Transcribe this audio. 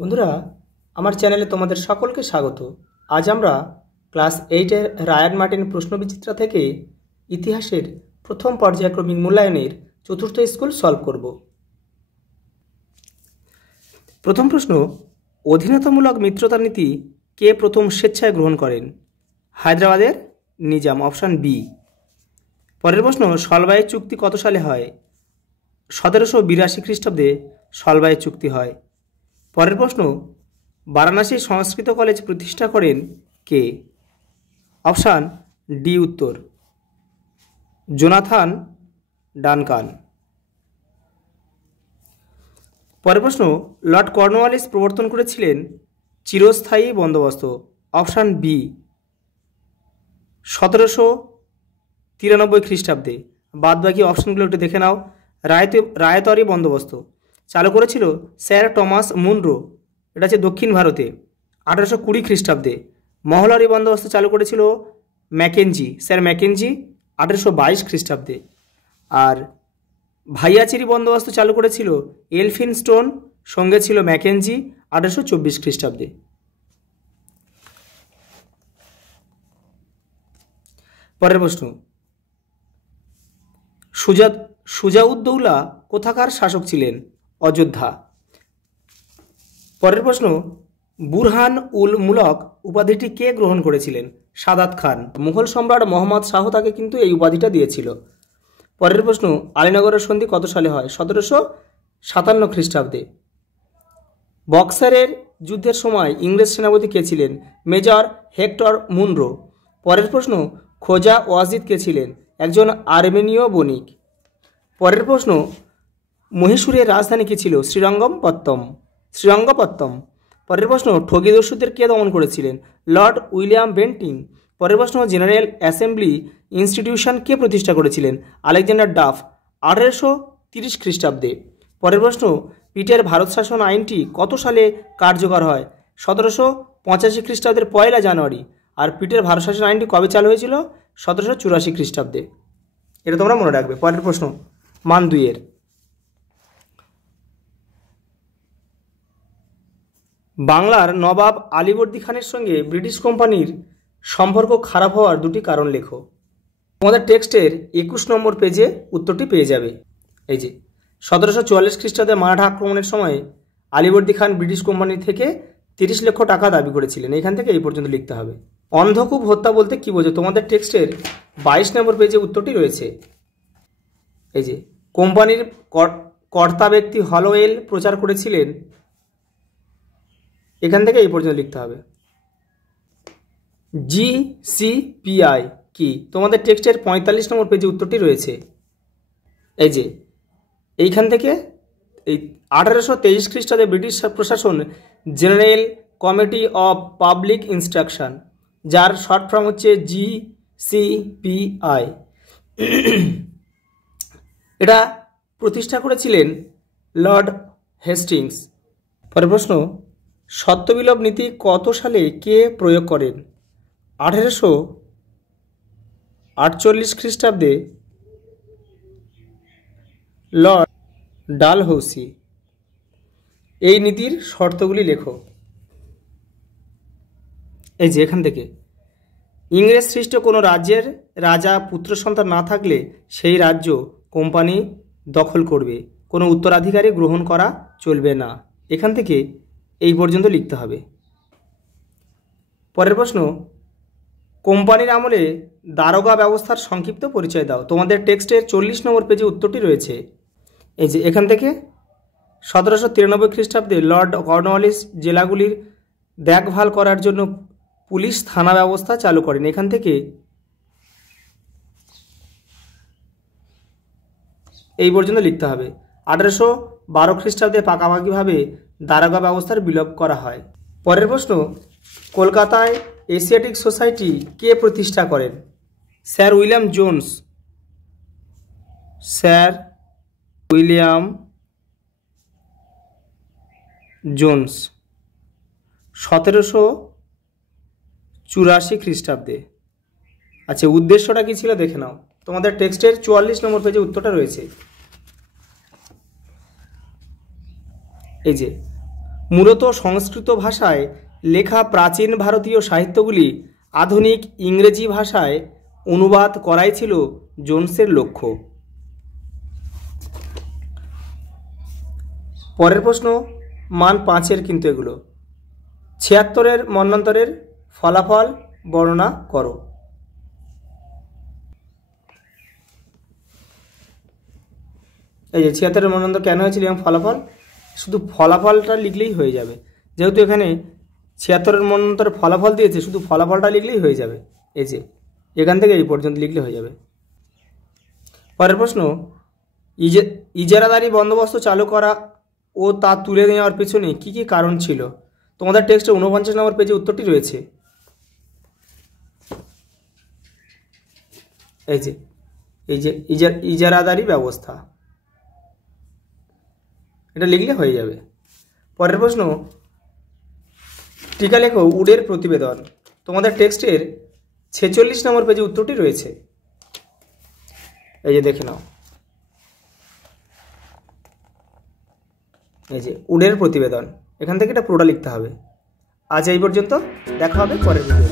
বন্ধুরা, আমার চ্যানেলে তোমাদের সকলকে স্বাগত। আজ আমরা ক্লাস 8-এর রায়ান মার্টিন প্রশ্নবিচিত্রা থেকে ইতিহাসের প্রথম পর্যায়ক্রমিক মূল্যায়নের চতুর্থ স্কুল সলভ করব। প্রথম প্রশ্ন, অধীনতামূলক মিত্রতা নীতি কে প্রথম স্বেচ্ছায় গ্রহণ করেন? হায়দ্রাবাদের নিজাম, অপশান বি। পরের প্রশ্ন, সলবাই চুক্তি কত সালে হয়? 1782 খ্রিস্টাব্দে সলবাই চুক্তি হয়। পরের প্রশ্ন, বারাণসী সংস্কৃত কলেজ প্রতিষ্ঠা করেন কে? অপশান ডি উত্তর, জোনাথন ডানকান। পরের প্রশ্ন, লর্ড কর্নওয়ালিস প্রবর্তন করেছিলেন চিরস্থায়ী বন্দোবস্ত। অপশান বি, 1793 খ্রিস্টাব্দে। বাদ বাকি অপশানগুলো একটু দেখে নাও। রায়তরি বন্দোবস্ত চালু করেছিল স্যার টমাস মুনরো, এটা হচ্ছে দক্ষিণ ভারতে, 1820 খ্রিস্টাব্দে। মহলারি বন্দোবস্ত চালু করেছিল ম্যাকেঞ্জি, স্যার ম্যাকেঞ্জি, 1822 খ্রিস্টাব্দে। আর ভাইয়াচিরি বন্দোবস্ত চালু করেছিল এলফিনস্টোন, সঙ্গে ছিল ম্যাকেঞ্জি, 1824 খ্রিস্টাব্দে। পরের প্রশ্ন, সুজাউদ্দৌলা কোথাকার শাসক ছিলেন? অযোধ্যা। পরের প্রশ্ন, বুরহান উল মুলক উপাধিটি কে গ্রহণ করেছিলেন? সাদাত খান। মুঘল সম্রাট মোহাম্মদ শাহ তাকে কিন্তু এই উপাধিটা দিয়েছিল। পরের প্রশ্ন, আলীনগরের সন্ধি কত সালে হয়? 1757 খ্রিস্টাব্দে। বক্সারের যুদ্ধের সময় ইংরেজ সেনাপতি কে ছিলেন? Major Hector Munro. পরের প্রশ্ন, খোজা ওয়াজিদ কে ছিলেন? একজন আর্মেনীয় বণিক। পরের প্রশ্ন, মহীশূরের রাজধানী কী ছিল? শ্রীরঙ্গপত্তম। পরের প্রশ্ন, ঠগী দস্যুদের কে দমন করেছিলেন? Lord William Bentinck. পরের প্রশ্ন, জেনারেল অ্যাসেম্বলি ইনস্টিটিউশন কে প্রতিষ্ঠা করেছিলেন? আলেকজান্ডার ডাফ, 1830 খ্রিস্টাব্দে। পরের প্রশ্ন, পিটের ভারত শাসন আইনটি কত সালে কার্যকর হয়? 1785 খ্রিস্টাব্দের 1 জানুয়ারি। আর পিটের ভারত শাসন আইনটি কবে চালু হয়েছিল? 1784 খ্রিস্টাব্দে। এটা তোমরা মনে রাখবে। পরের প্রশ্ন, মান 2-এর, বাংলার নবাব আলীবর্দী খানের সঙ্গে ব্রিটিশ কোম্পানির সম্পর্ক খারাপ হওয়ার দুটি কারণ লেখো। তোমাদের টেক্সটের 21 নম্বর পেজে উত্তরটি পেয়ে যাবে। এই যে 1744 খ্রিস্টাব্দে মারাঠা আক্রমণের সময় আলীবর্দী খান ব্রিটিশ কোম্পানি থেকে 30 লক্ষ টাকা দাবি করেছিলেন। এখান থেকে এই পর্যন্ত লিখতে হবে। অন্ধকূপ হত্যা বলতে কি বোঝো? তোমাদের টেক্সটের 22 নম্বর পেজে উত্তরটি রয়েছে। এই যে কোম্পানির কর্তা ব্যক্তি হলোওয়েল প্রচার করেছিলেন, এখান থেকে এই পর্যন্ত লিখতে হবে। জিসিপিআই কি? তোমাদের টেক্সটের 45 নম্বর পেজে উত্তরটি রয়েছে। এই যে এইখান থেকে এই 1823 খ্রিস্টাব্দে ব্রিটিশ প্রশাসন general committee of public instruction, যার শর্ট ফর্ম হচ্ছে জিসিপিআই, এটা প্রতিষ্ঠা করেছিলেন লর্ড হেস্টিংস। পরের প্রশ্ন, সত্যবিলোপ নীতি কত সালে কে প্রয়োগ করেন? 1848 খ্রিস্টাব্দে লর্ড ডালহৌসি। এই নীতির শর্তগুলি লেখো। এই যে এখান থেকে, ইংরেজ সৃষ্ট কোনো রাজ্যের রাজা পুত্র সন্তান না থাকলে সেই রাজ্য কোম্পানি দখল করবে, কোনো উত্তরাধিকারী গ্রহণ করা চলবে না। এখান থেকে এই পর্যন্ত লিখতে হবে। পরের প্রশ্ন, কোম্পানির আমলে দারোগা ব্যবস্থার সংক্ষিপ্ত পরিচয় দাও। তোমাদের টেক্সটের 40 নম্বর পেজে উত্তরটি রয়েছে। এই যে এখান থেকে 1793 খ্রিস্টাব্দে লর্ড কর্নওয়ালিস জেলাগুলির দেখভাল করার জন্য পুলিশ থানা ব্যবস্থা চালু করেন। এখান থেকে এই পর্যন্ত লিখতে হবে। 1812 খ্রিস্টাব্দে পাকাপাকিভাবে দারোগা ব্যবস্থার বিলোপ করা হয়। পরের প্রশ্ন, কলকাতায় এশিয়াটিক সোসাইটি কে প্রতিষ্ঠা করেন? Sir William Jones. Sir William Jones, 1784 খ্রিস্টাব্দে। আচ্ছা, উদ্দেশ্যটা কি ছিল দেখে নাও। তোমাদের টেক্সটের 44 নম্বর পেজে উত্তরটা রয়েছে। এই যে মূলত সংস্কৃত ভাষায় লেখা প্রাচীন ভারতীয় সাহিত্যগুলি আধুনিক ইংরেজি ভাষায় অনুবাদ করাই ছিল জোন্সের লক্ষ্য। পরের প্রশ্ন মান 5-এর কিন্তু এগুলো। 76-এর মন্বন্তরের ফলাফল বর্ণনা করো। এই যে 76-এর মন্বন্তর কেন হয়েছিল এবং ফলাফল, শুধু ফলাফলটা লিখলেই হয়ে যাবে, যেহেতু এখানে 76-এর মন্বন্তরের ফলাফল দিয়েছে, শুধু ফলাফলটা লিখলেই হয়ে যাবে। এই যে এখান থেকে এই পর্যন্ত লিখলে হয়ে যাবে। পরের প্রশ্ন ইজারাদারি বন্দোবস্ত চালু করা ও তা তুলে নেওয়ার পিছনে কি কি কারণ ছিল? তোমাদের টেক্সটে 49 নম্বর পেজে উত্তরটি রয়েছে। এই যে ইজারাদারি ব্যবস্থা, এটা লিখলে হয়ে যাবে। পরের প্রশ্ন টিকা লেখো উডের প্রতিবেদন। তোমাদের টেক্সটের 46 নম্বর পেজে উত্তরটি রয়েছে। এই যে দেখে নাও, এই যে উডের প্রতিবেদন, এখান থেকে এটা পুরোটা লিখতে হবে। আজ এই পর্যন্ত, দেখা হবে পরের ভিডিও।